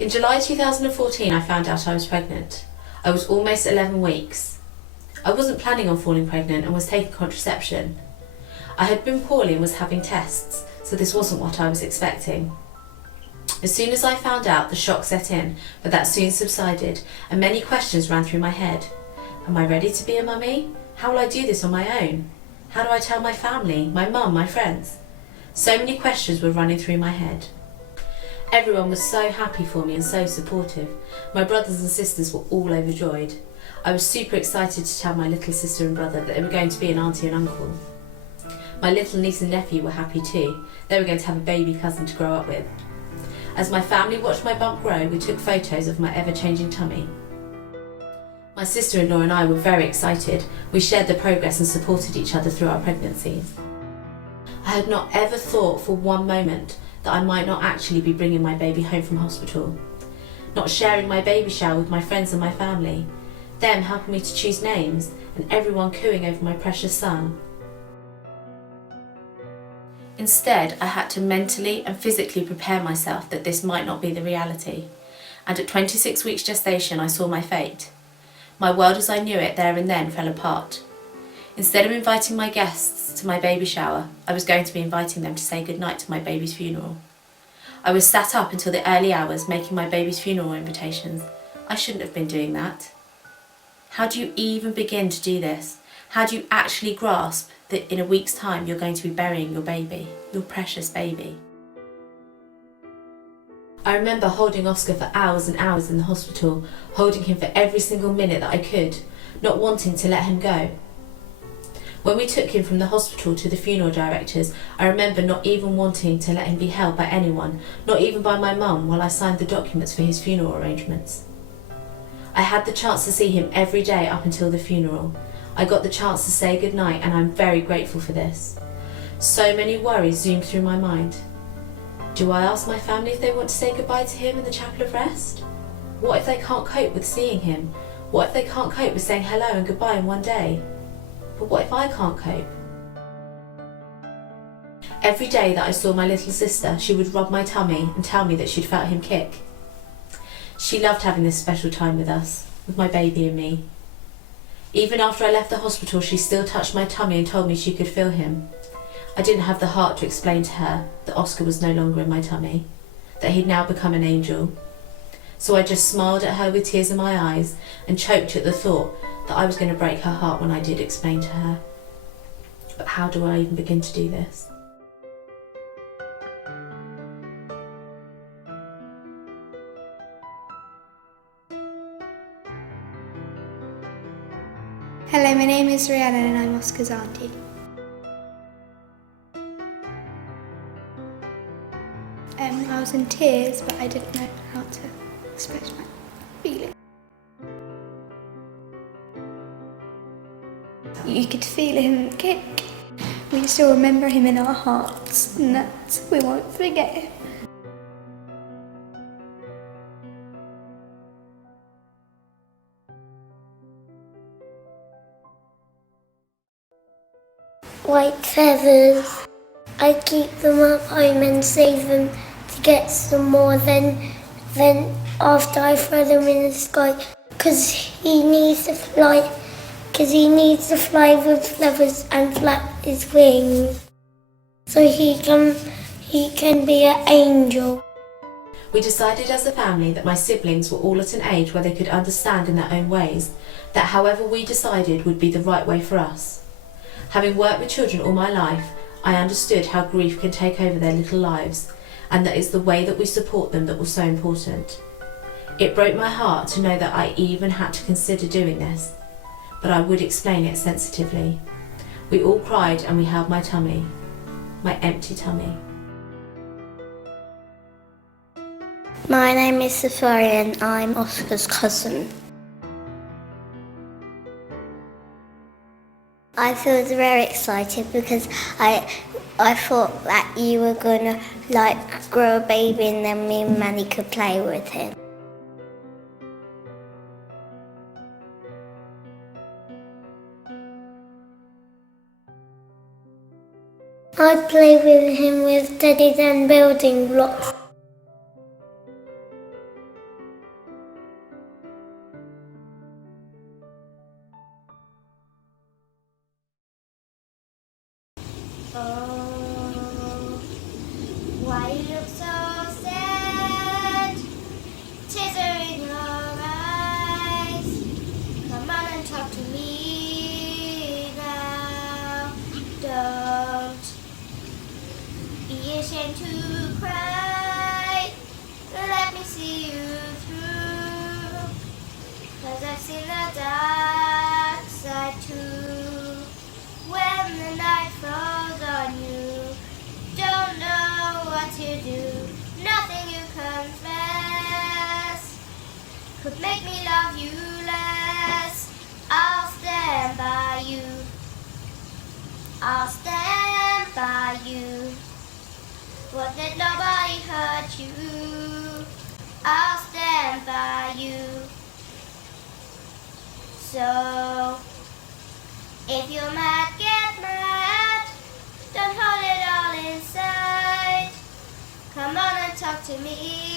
In July 2014, I found out I was pregnant. I was almost 11 weeks. I wasn't planning on falling pregnant and was taking contraception. I had been poorly and was having tests, so this wasn't what I was expecting. As soon as I found out, the shock set in, but that soon subsided, and many questions ran through my head. Am I ready to be a mummy? How will I do this on my own? How do I tell my family, my mum, my friends? So many questions were running through my head. Everyone was so happy for me and so supportive. My brothers and sisters were all overjoyed. I was super excited to tell my little sister and brother that they were going to be an auntie and uncle. My little niece and nephew were happy too. They were going to have a baby cousin to grow up with. As my family watched my bump grow, we took photos of my ever-changing tummy. My sister-in-law and I were very excited. We shared the progress and supported each other through our pregnancies. I had not ever thought for one moment that I might not actually be bringing my baby home from hospital. Not sharing my baby shower with my friends and my family. Them helping me to choose names and everyone cooing over my precious son. Instead, I had to mentally and physically prepare myself that this might not be the reality. And at 26 weeks gestation, I saw my fate. My world as I knew it there and then fell apart. Instead of inviting my guests to my baby shower, I was going to be inviting them to say goodnight to my baby's funeral. I was sat up until the early hours making my baby's funeral invitations. I shouldn't have been doing that. How do you even begin to do this? How do you actually grasp that in a week's time you're going to be burying your baby, your precious baby? I remember holding Oscar for hours and hours in the hospital, holding him for every single minute that I could, not wanting to let him go. When we took him from the hospital to the funeral directors, I remember not even wanting to let him be held by anyone, not even by my mum, while I signed the documents for his funeral arrangements. I had the chance to see him every day up until the funeral. I got the chance to say goodnight and I'm very grateful for this. So many worries zoomed through my mind. Do I ask my family if they want to say goodbye to him in the chapel of rest? What if they can't cope with seeing him? What if they can't cope with saying hello and goodbye in one day? But what if I can't cope? Every day that I saw my little sister, she would rub my tummy and tell me that she'd felt him kick. She loved having this special time with us, with my baby and me. Even after I left the hospital, she still touched my tummy and told me she could feel him. I didn't have the heart to explain to her that Oscar was no longer in my tummy, that he'd now become an angel. So I just smiled at her with tears in my eyes and choked at the thought that I was going to break her heart when I did explain to her. But how do I even begin to do this? Hello, my name is Rhiannon and I'm Oscar's auntie. I was in tears, but I didn't know how to express my feelings. You could feel him kick. We still remember him in our hearts, and that we won't forget him. White feathers. I keep them up home and save them to get some more. Then after I throw them in the sky, because he needs to fly. Because he needs to fly with feathers and flap his wings, so he can be an angel. We decided as a family that my siblings were all at an age where they could understand in their own ways, that however we decided would be the right way for us. Having worked with children all my life, I understood how grief can take over their little lives, and that it's the way that we support them that was so important. It broke my heart to know that I even had to consider doing this, but I would explain it sensitively. We all cried and we held my tummy, my empty tummy. My name is Sophia and I'm Oscar's cousin. I feel very excited because I thought that you were gonna grow a baby and then me and Manny could play with him. I play with him with teddies and building blocks. Oh, why you look so sad? Tears are in your eyes. Come on and talk to me now. Don't be ashamed to cry. Let me see you through. 'Cause I've seen the dark side too. When the night falls on you, don't know what to do. Nothing you confess could make me love you less. I'll stand by you. I'll stand by you. What did nobody hurt you? I'll stand by you. So, if you're mad, get mad. Don't hold it all inside. Come on and talk to me